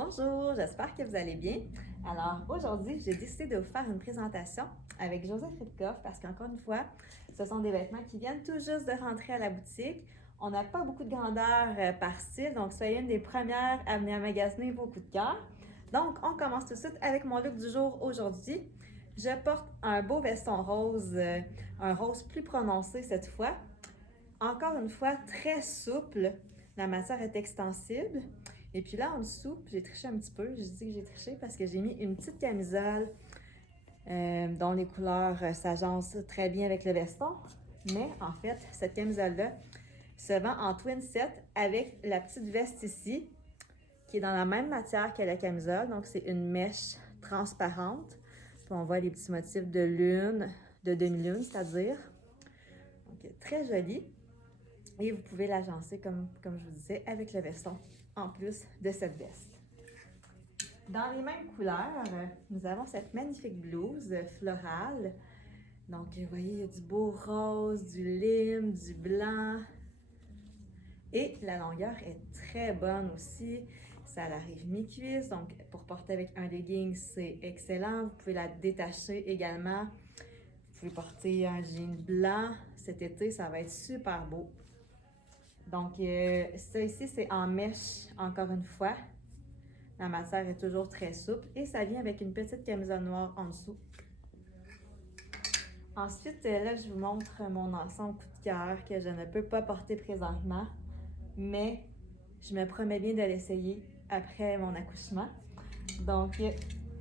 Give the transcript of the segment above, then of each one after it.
Bonjour, j'espère que vous allez bien. Alors aujourd'hui, j'ai décidé de vous faire une présentation avec Joseph Ripkoff parce qu'encore une fois, ce sont des vêtements qui viennent tout juste de rentrer à la boutique. On n'a pas beaucoup de grandeur par style, donc soyez une des premières à venir magasiner vos coups de cœur. Donc, on commence tout de suite avec mon look du jour aujourd'hui. Je porte un beau veston rose, un rose plus prononcé cette fois. Encore une fois, très souple. La matière est extensible. Et puis là, en dessous, j'ai triché un petit peu. Je dis que j'ai triché parce que j'ai mis une petite camisole dont les couleurs s'agencent très bien avec le veston. Mais en fait, cette camisole-là se vend en twin set avec la petite veste ici, qui est dans la même matière que la camisole. Donc, c'est une mèche transparente. Puis on voit les petits motifs de lune, de demi-lune, c'est-à-dire. Donc, très joli. Et vous pouvez l'agencer, comme je vous disais, avec le veston, en plus de cette veste. Dans les mêmes couleurs, nous avons cette magnifique blouse florale. Donc, vous voyez, il y a du beau rose, du lime, du blanc. Et la longueur est très bonne aussi. Ça arrive mi-cuisse, donc pour porter avec un legging, c'est excellent. Vous pouvez la détacher également. Vous pouvez porter un jean blanc. Cet été, ça va être super beau. Donc, ça ici, c'est en mèche, encore une fois. La matière est toujours très souple et ça vient avec une petite camisole noire en dessous. Ensuite, là, je vous montre mon ensemble coup de cœur que je ne peux pas porter présentement, mais je me promets bien de l'essayer après mon accouchement. Donc,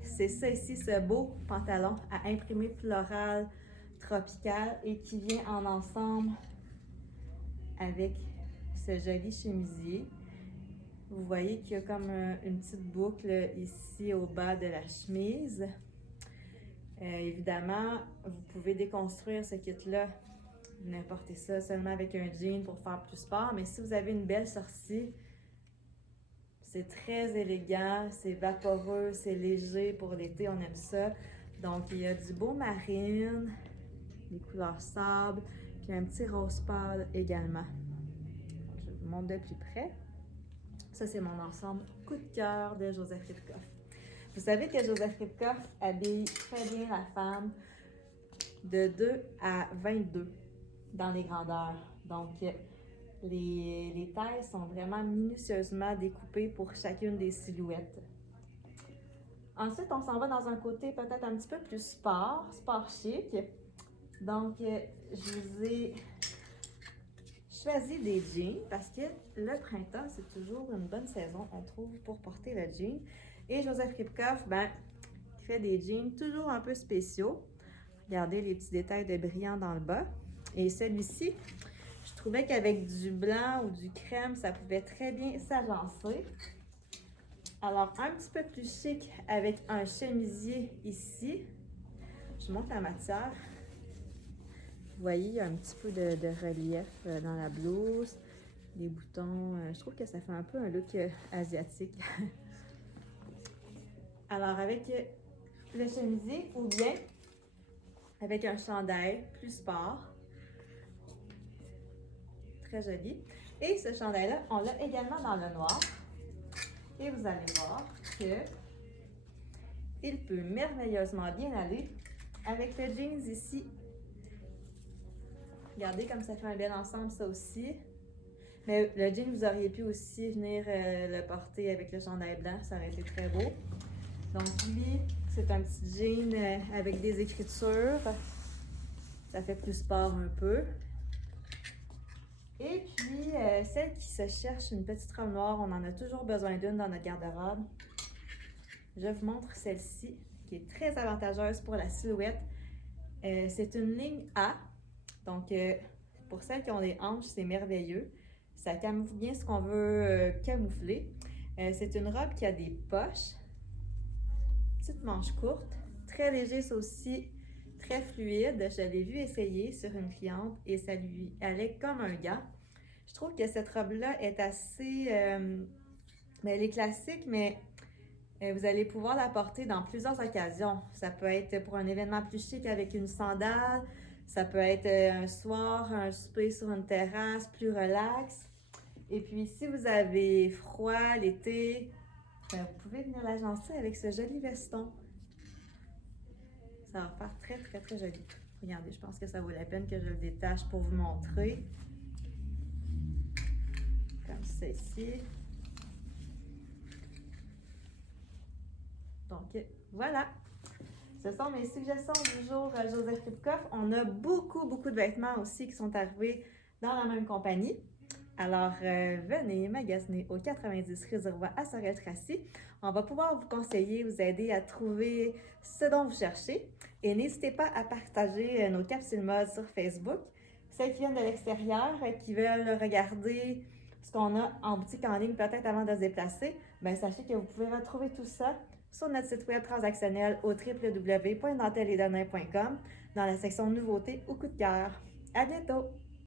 c'est ça ici, ce beau pantalon à imprimé floral tropical et qui vient en ensemble avec ce joli chemisier. Vous voyez qu'il y a comme une petite boucle ici au bas de la chemise. Évidemment, vous pouvez déconstruire ce kit-là. Venez porter ça seulement avec un jean pour faire plus sport. Mais si vous avez une belle sortie, c'est très élégant, c'est vaporeux, c'est léger pour l'été, on aime ça. Donc, il y a du beau marine, des couleurs sable, puis un petit rose pâle également. Donc, je vous montre de plus près. Ça, c'est mon ensemble coup de cœur de Joseph Ripkoff. Vous savez que Joseph Ripkoff habille très bien la femme de 2 à 22 dans les grandeurs. Donc, les tailles sont vraiment minutieusement découpées pour chacune des silhouettes. Ensuite, on s'en va dans un côté peut-être un petit peu plus sport chic. Donc, je vous ai choisi des jeans parce que le printemps, c'est toujours une bonne saison, on trouve, pour porter le jean. Et Joseph Ripkoff, il fait des jeans toujours un peu spéciaux. Regardez les petits détails de brillant dans le bas. Et celui-ci, je trouvais qu'avec du blanc ou du crème, ça pouvait très bien s'agencer. Alors, un petit peu plus chic avec un chemisier ici. Je montre la matière. Vous voyez, il y a un petit peu de relief dans la blouse, les boutons. Je trouve que ça fait un peu un look asiatique. Alors, avec le chemisier ou bien avec un chandail plus sport. Très joli. Et ce chandail-là, on l'a également dans le noir. Et vous allez voir que il peut merveilleusement bien aller avec le jeans ici. Regardez comme ça fait un bel ensemble, ça aussi. Mais le jean, vous auriez pu aussi venir le porter avec le chandail blanc. Ça aurait été très beau. Donc lui, c'est un petit jean avec des écritures. Ça fait plus sport un peu. Et puis, celle qui se cherche une petite robe noire, on en a toujours besoin d'une dans notre garde-robe. Je vous montre celle-ci, qui est très avantageuse pour la silhouette. C'est une ligne A. Donc, pour celles qui ont des hanches, c'est merveilleux. Ça camoufle bien ce qu'on veut camoufler. C'est une robe qui a des poches, petite manche courte, très léger, ça aussi, très fluide. Je l'ai vu essayer sur une cliente et ça lui allait comme un gant. Je trouve que cette robe-là est assez... elle est classique, mais vous allez pouvoir la porter dans plusieurs occasions. Ça peut être pour un événement plus chic avec une sandale. Ça peut être un soir, un souper sur une terrasse, plus relax. Et puis, si vous avez froid l'été, Ben, vous pouvez venir l'agencer avec ce joli veston. Ça va faire très, très, très joli. Regardez, je pense que ça vaut la peine que je le détache pour vous montrer. Comme ceci. Donc, voilà. Ce sont mes suggestions du jour, Joseph Ripkoff. On a beaucoup de vêtements aussi qui sont arrivés dans la même compagnie. Alors, venez magasiner au 90 rue du Roi à Sorel-Tracy. On va pouvoir vous conseiller, vous aider à trouver ce dont vous cherchez. Et n'hésitez pas à partager nos capsules mode sur Facebook. Celles qui viennent de l'extérieur, qui veulent regarder ce qu'on a en boutique en ligne peut-être avant de se déplacer, bien, sachez que vous pouvez retrouver tout ça sur notre site web transactionnel au www.dantelesdenains.com dans la section nouveautés ou coup de cœur. À bientôt!